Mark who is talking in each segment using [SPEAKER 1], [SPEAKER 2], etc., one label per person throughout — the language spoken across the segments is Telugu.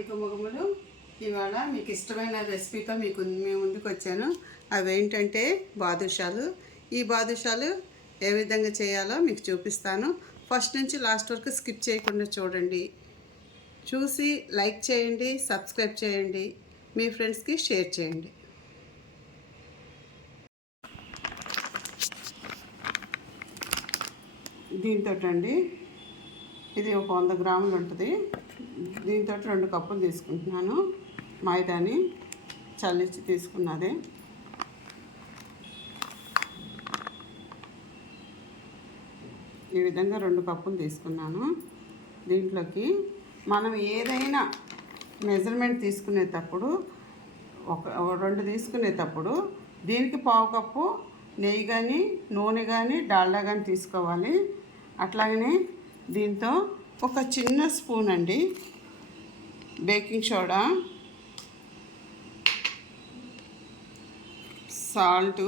[SPEAKER 1] మీకు ముగములు. ఇవాళ మీకు ఇష్టమైన రెసిపీతో మీకు మీ ముందుకు వచ్చాను. అవి ఏంటంటే బాదుషాలు. ఈ బాదుషాలు ఏ విధంగా చేయాలో మీకు చూపిస్తాను. ఫస్ట్ నుంచి లాస్ట్ వరకు స్కిప్ చేయకుండా చూడండి. చూసి లైక్ చేయండి సబ్స్క్రైబ్ చేయండి మీ ఫ్రెండ్స్కి షేర్ చేయండి. దీంతో అండి ఇది ఒక వంద గ్రాములు ఉంటుంది. దీంతో రెండు కప్పులు తీసుకుంటున్నాను. మైదాని చల్లించి తీసుకున్నది. ఈ విధంగా రెండు కప్పులు తీసుకున్నాను. దీంట్లోకి మనం ఏదైనా మెజర్మెంట్ తీసుకునేటప్పుడు ఒక రెండు తీసుకునేటప్పుడు దీనికి పావు కప్పు నెయ్యి కానీ నూనె కానీ డాల్డా కానీ తీసుకోవాలి. అట్లాగనే దీంతో ఒక చిన్న స్పూన్ అండి. Baking soda. సాల్ట్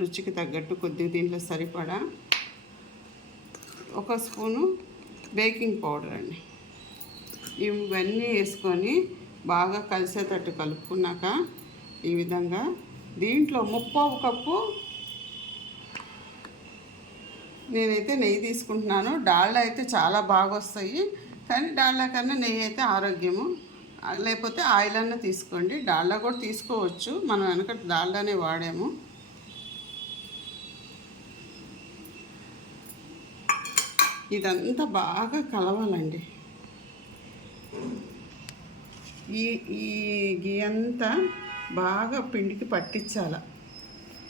[SPEAKER 1] రుచికి తగ్గట్టు కొద్దిగా దీంట్లో సరిపడా. ఒక స్పూను బేకింగ్ పౌడర్ అండి. ఇవన్నీ వేసుకొని బాగా కలిసేటట్టు కలుపుకున్నాక ఈ విధంగా దీంట్లో ముప్పావు కప్పు నేనైతే నెయ్యి తీసుకుంటున్నాను. డాల్డా అయితే చాలా బాగా వస్తాయి కానీ డాళ్ళ కన్నా నెయ్యి అయితే ఆరోగ్యము. లేకపోతే ఆయిల్ అన్న తీసుకోండి. డాల్డా కూడా తీసుకోవచ్చు. మనం వెనక డాల్డానే వాడాము. ఇదంతా బాగా కలవాలండి. ఈ ఈ గీ అంతా బాగా పిండికి పట్టించాల.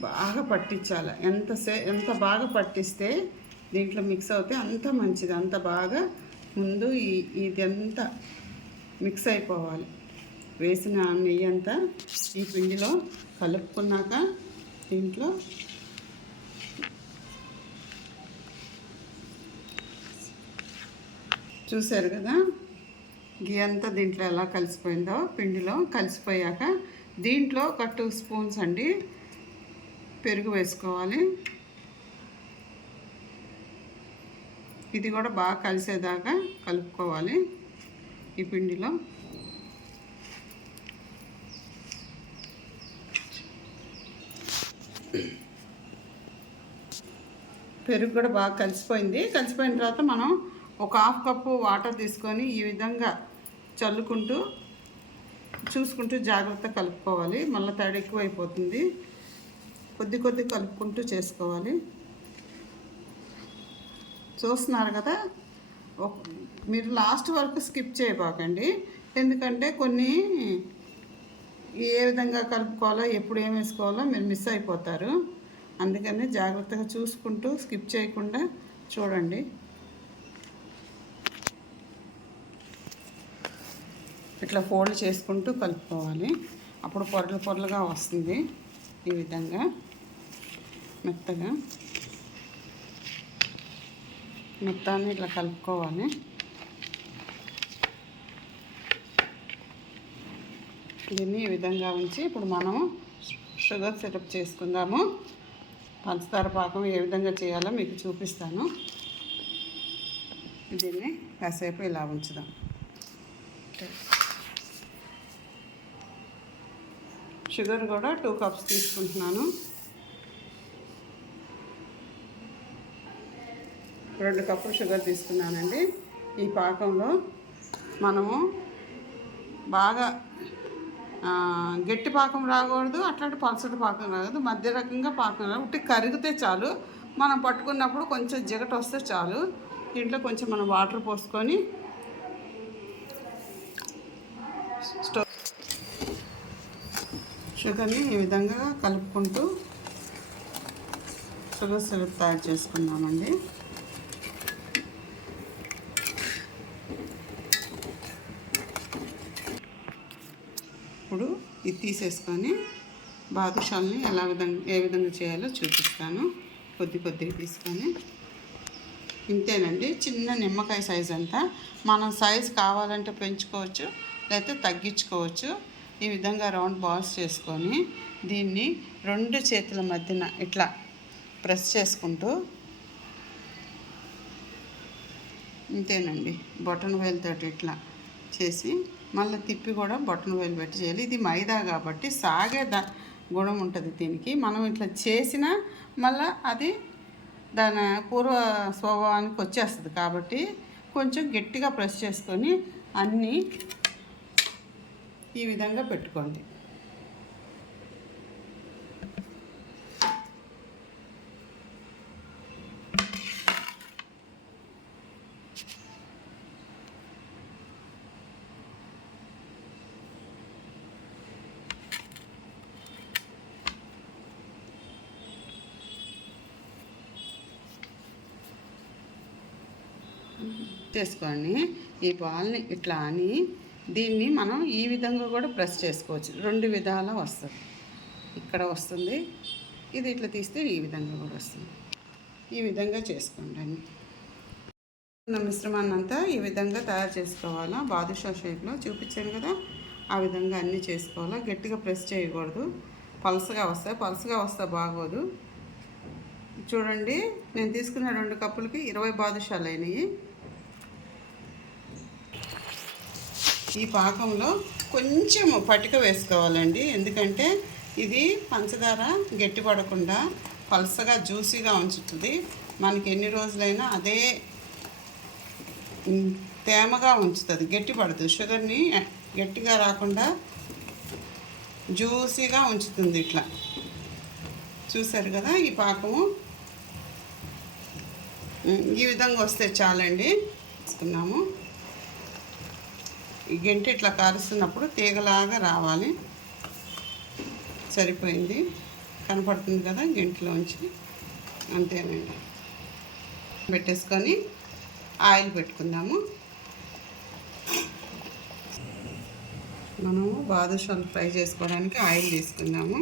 [SPEAKER 1] బాగా పట్టించాలి. ఎంత సే ఎంత బాగా పట్టిస్తే దీంట్లో మిక్స్ అవుతే అంత మంచిది. అంత బాగా ముందు ఈ ఇదంతా మిక్స్ అయిపోవాలి. వేసిన నెయ్యి అంతా ఈ పిండిలో కలుపుకున్నాక దీంట్లో చూశారు కదా? గీ అంతా దీంట్లో ఎలా కలిసిపోయిందో పిండిలో కలిసిపోయాక దీంట్లో ఒక టూ స్పూన్స్ అండి పెరుగు వేసుకోవాలి. ఇది కూడా బాగా కలిసేదాకా కలుపుకోవాలి ఈ పిండిలో. పెరుగు కూడా బాగా కలిసిపోయింది. కలిసిపోయిన తర్వాత మనం ఒక హాఫ్ కప్పు వాటర్ తీసుకొని ఈ విధంగా చల్లుకుంటూ చూసుకుంటూ జాగ్రత్త కలుపుకోవాలి. మళ్ళీ తడి ఎక్కువైపోతుంది. కొద్ది కొద్ది కలుపుకుంటూ చేసుకోవాలి. చూస్తున్నారు కదా? మీరు లాస్ట్ వరకు స్కిప్ చేయబాకండి. ఎందుకంటే కొన్ని ఏ విధంగా కలుపుకోవాలో ఎప్పుడు ఏం వేసుకోవాలో మీరు మిస్ అయిపోతారు. అందుకని జాగ్రత్తగా చూసుకుంటూ స్కిప్ చేయకుండా చూడండి. ఇట్లా ఫోల్డ్ చేసుకుంటూ కలుపుకోవాలి. అప్పుడు పొరలు పొరలుగా వస్తుంది ఈ విధంగా. మెత్తగా మొత్తాన్ని ఇట్లా కలుపుకోవాలి. దీన్ని ఈ విధంగా ఉంచి ఇప్పుడు మనము షుగర్ సెటప్ చేసుకుందాము. పంచదార పాకం ఏ విధంగా చేయాలో మీకు చూపిస్తాను. దీన్ని కాసేపు ఇలా ఉంచుదాం. షుగర్ కూడా టూ కప్స్ తీసుకుంటున్నాను. రెండు కప్పులు షుగర్ తీసుకున్నానండి. ఈ పాకంలో మనము బాగా గట్టి పాకం రాకూడదు అట్లాంటి పలసటి పాకం రాకూడదు. మధ్య రకంగా పాకం రాదు ఉట్టి కరిగితే చాలు. మనం పట్టుకున్నప్పుడు కొంచెం జిగట వస్తే చాలు. దీంట్లో కొంచెం మనం వాటర్ పోసుకొని స్టవ్ షుగర్ని ఈ విధంగా కలుపుకుంటూ షుగర్ సిరప్ తయారు చేసుకున్నామండి ఇప్పుడు ఇది తీసేసుకొని బాదుషాల్ని ఎలా విధంగా ఏ విధంగా చేయాలో చూపిస్తాను. కొద్ది కొద్దిగా తీసుకొని. ఇంతేనండి చిన్న నిమ్మకాయ సైజ్ అంతా. మనం సైజ్ కావాలంటే పెంచుకోవచ్చు లేకపోతే తగ్గించుకోవచ్చు. ఈ విధంగా రౌండ్ బాల్స్ చేసుకొని దీన్ని రెండు చేతుల మధ్యన ఇట్లా ప్రెస్ చేసుకుంటూ ఇంతేనండి బొటన్ వేలుతోటి ఇట్లా చేసి మళ్ళీ తిప్పి కూడా బొట్టను వేలు పెట్టి చేయాలి. ఇది మైదా కాబట్టి సాగే దా గుణం ఉంటుంది దీనికి. మనం ఇట్లా చేసినా మళ్ళీ అది దాని పూర్వ స్వభావానికి వచ్చేస్తుంది కాబట్టి కొంచెం గట్టిగా ప్రెస్ చేసుకొని అన్నీ ఈ విధంగా పెట్టుకోండి. చేసుకోండి ఈ బాల్ని ఇట్లా అని దీన్ని మనం ఈ విధంగా కూడా ప్రెస్ చేసుకోవచ్చు. రెండు విధాల వస్తుంది. ఇక్కడ వస్తుంది. ఇది ఇట్లా తీస్తే ఈ విధంగా కూడా వస్తుంది. ఈ విధంగా చేసుకోండి అన్ని. ఉన్న మిశ్రమాన్ని అంతా ఈ విధంగా తయారు చేసుకోవాలా? బాదుషా షేప్లో చూపించాను కదా. ఆ విధంగా అన్నీ చేసుకోవాలా? గట్టిగా ప్రెస్ చేయకూడదు. పలసగా వస్తాయి. పలసగా వస్తే బాగోదు. చూడండి. నేను తీసుకున్న రెండు కప్పులకి ఇరవై బాదుషాలు అయినాయి. ఈ పాకంలో కొంచెం పటిక వేసుకోవాలండి. ఎందుకంటే ఇది పంచదార గట్టి పడకుండా పలసగా జ్యూసీగా ఉంచుతుంది. మనకి ఎన్ని రోజులైనా అదే తేమగా ఉంచుతుంది. గట్టి పడుతుంది షుగర్ని గట్టిగా రాకుండా జ్యూసీగా ఉంచుతుంది ఇట్లా. చూసారు కదా ఈ పాకము? ఈ విధంగా వస్తే చాలండి. తీసుకున్నాము. ఈ గంట ఇట్లా కారుస్తున్నప్పుడు తీగలాగా రావాలి. సరిపోయింది. కనపడుతుంది కదా గంటలోంచి. అంతేనండి. పెట్టేసుకొని ఆయిల్ పెట్టుకుందాము. మనము బాదుషాలు ఫ్రై చేసుకోవడానికి ఆయిల్ తీసుకుందాము.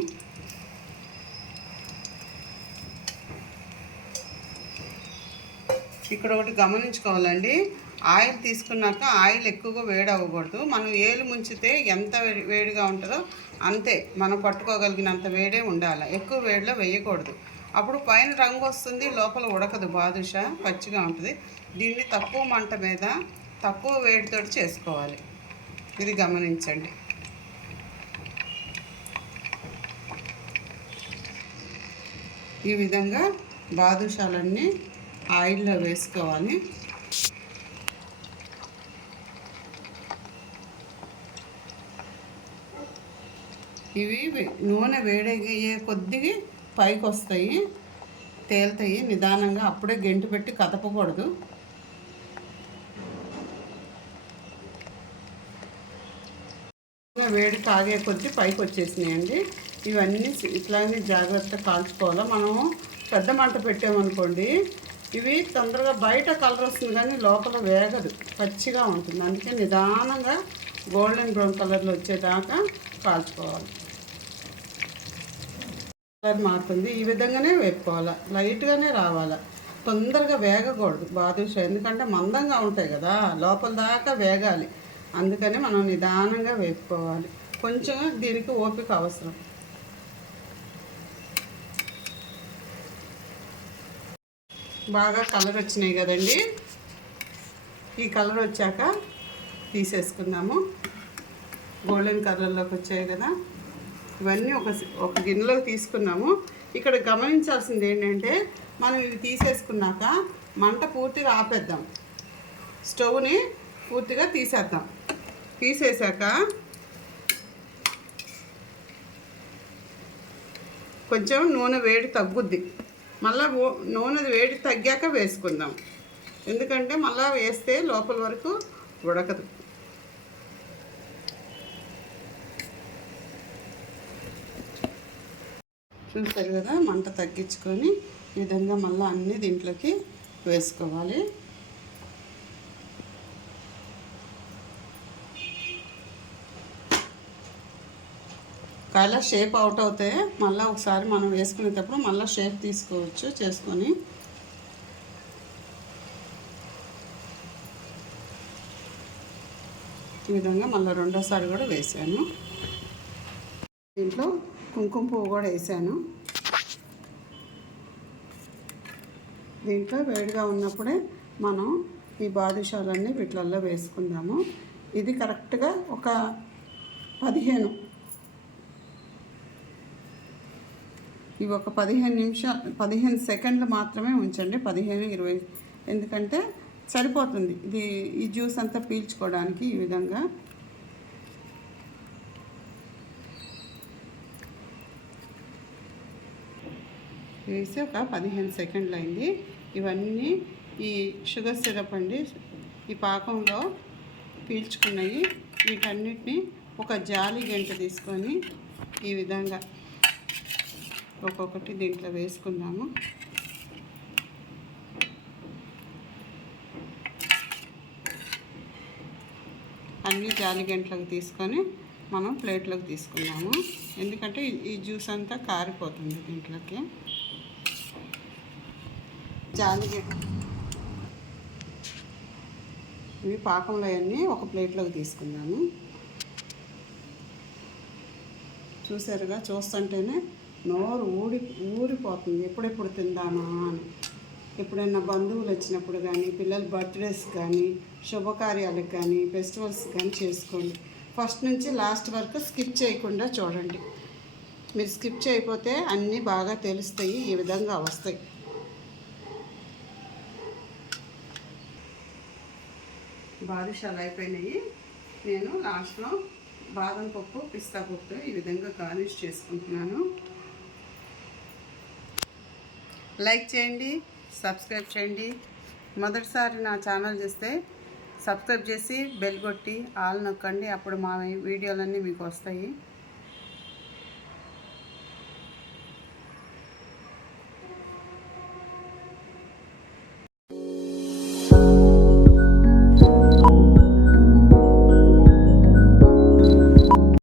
[SPEAKER 1] ఇక్కడ ఒకటి గమనించుకోవాలండి. ఆయిల్ తీసుకున్నాక ఆయిల్ ఎక్కువగా వేడి అవ్వకూడదు మనం ఏలు ముంచితే ఎంత వేడిగా ఉంటుందో అంతే. మనం పట్టుకోగలిగినంత వేడే ఉండాలి. ఎక్కువ వేడిలో వేయకూడదు. అప్పుడు పైన రంగు వస్తుంది లోపల ఉడకదు. బాదుషా పచ్చిగా ఉంటుంది. దీన్ని తక్కువ మంట మీద తక్కువ వేడితో చేసుకోవాలి. ఇది గమనించండి. ఈ విధంగా బాదుషాలన్నీ ఆయిల్లో వేసుకోవాలి. ఇవి నూనె వేడయ్యే కొద్దిగా పైకి వస్తాయి తేలుతాయి. నిదానంగా అప్పుడే గెంటు పెట్టి కదపకూడదు. నూనె వేడి కాగే కొద్దీ పైకి వచ్చేసినాయండి. ఇవన్నీ ఇట్లానే జాగ్రత్తగా కాల్చుకోవాలా. మనము పెద్ద మంట పెట్టామనుకోండి ఇవి తొందరగా బయట కలర్ వస్తుంది కానీ లోపల వేగదు పచ్చిగా ఉంటుంది. అందుకే నిదానంగా గోల్డెన్ బ్రౌన్ కలర్లో వచ్చేదాకా కాల్చుకోవాలి. కలర్ మారుతుంది. ఈ విధంగానే వేపుకోవాలి. లైట్గానే రావాలి. తొందరగా వేగకూడదు బాదుషా ఎందుకంటే మందంగా ఉంటాయి కదా లోపల దాకా వేగాలి. అందుకని మనం నిదానంగా వేపుకోవాలి. కొంచెం దీనికి ఓపిక అవసరం. బాగా కలర్ వచ్చినాయి కదండి. ఈ కలర్ వచ్చాక తీసేసుకుందాము. గోల్డెన్ కలర్లోకి వచ్చాయి కదా. ఇవన్నీ ఒక ఒక గిన్నెలోకి తీసుకున్నాము. ఇక్కడ గమనించాల్సింది ఏంటంటే మనం ఇవి తీసేసుకున్నాక మంట పూర్తిగా ఆపేద్దాం. స్టవ్ని పూర్తిగా తీసేద్దాం. తీసేసాక కొంచెం నూనె వేడి తగ్గుద్ది. మళ్ళీ నూనె వేడి తగ్గాక వేసుకుందాం. ఎందుకంటే మళ్ళీ వేస్తే లోపల వరకు ఉడకదు. చూస్తారు కదా మంట తగ్గించుకొని ఈ విధంగా మళ్ళీ అన్నీ దీంట్లోకి వేసుకోవాలి. ఒకవేళ షేప్ అవుట్ అవుతే మళ్ళీ ఒకసారి మనం వేసుకునేటప్పుడు మళ్ళీ షేప్ తీసుకోవచ్చు చేసుకొని. ఈ విధంగా మళ్ళీ రెండోసారి కూడా వేసాను. దీంట్లో కుంకుమ పువ్వు కూడా వేసాను. దీంట్లో వేడిగా ఉన్నప్పుడే మనం ఈ బాదుషాలన్నీ వీటిలల్లో వేసుకుందాము. ఇది కరెక్ట్గా ఒక పదిహేను ఇవి ఒక పదిహేను నిమిషాలు పదిహేను సెకండ్లు మాత్రమే ఉంచండి పదిహేను ఇరవై. ఎందుకంటే సరిపోతుంది. ఇది ఈ జ్యూస్ అంతా పీల్చుకోవడానికి ఈ విధంగా. వేసి ఒక పదిహేను సెకండ్లు అయింది. ఇవన్నీ ఈ షుగర్ సిరప్ అండి. ఈ పాకంలో పీల్చుకున్నాయి. వీటన్నిటిని ఒక జాలి గంట తీసుకొని ఈ విధంగా ఒక్కొక్కటి దీంట్లో వేసుకుందాము. అన్ని జాలి గంటలకు తీసుకొని మనం ప్లేట్లోకి తీసుకున్నాము ఎందుకంటే ఈ- జ్యూస్ అంతా కారిపోతుంది దీంట్లోకి. జాలి గంట ఇవి పాకంలో అన్నీ ఒక ప్లేట్లోకి తీసుకుందాము. చూసారుగా? చూస్తుంటేనే నోరు ఊడి ఊరిపోతుంది. ఎప్పుడెప్పుడు తిందామా అని. ఎప్పుడైనా బంధువులు వచ్చినప్పుడు కానీ పిల్లల బర్త్డేస్ కానీ శుభకార్యాలకు కానీ ఫెస్టివల్స్ కానీ చేసుకోండి. ఫస్ట్ నుంచి లాస్ట్ వరకు స్కిప్ చేయకుండా చూడండి. మీరు స్కిప్ చేయకపోతే అన్నీ బాగా తెలుస్తాయి ఈ విధంగా వస్తాయి. బాదుషాలు అయిపోయినాయి. నేను లాస్ట్లో బాదం పప్పు పిస్తా పప్పు ఈ విధంగా గార్నిష్ చేసుకుంటున్నాను. లైక్ చేయండి సబ్స్క్రైబ్ చేయండి. మొదటిసారి నా ఛానల్ చూస్తే సబ్స్క్రైబ్ చేసి బెల్ కొట్టి ఆల్ నొక్కండి. అప్పుడు మా వీడియోలన్నీ మీకు వస్తాయి.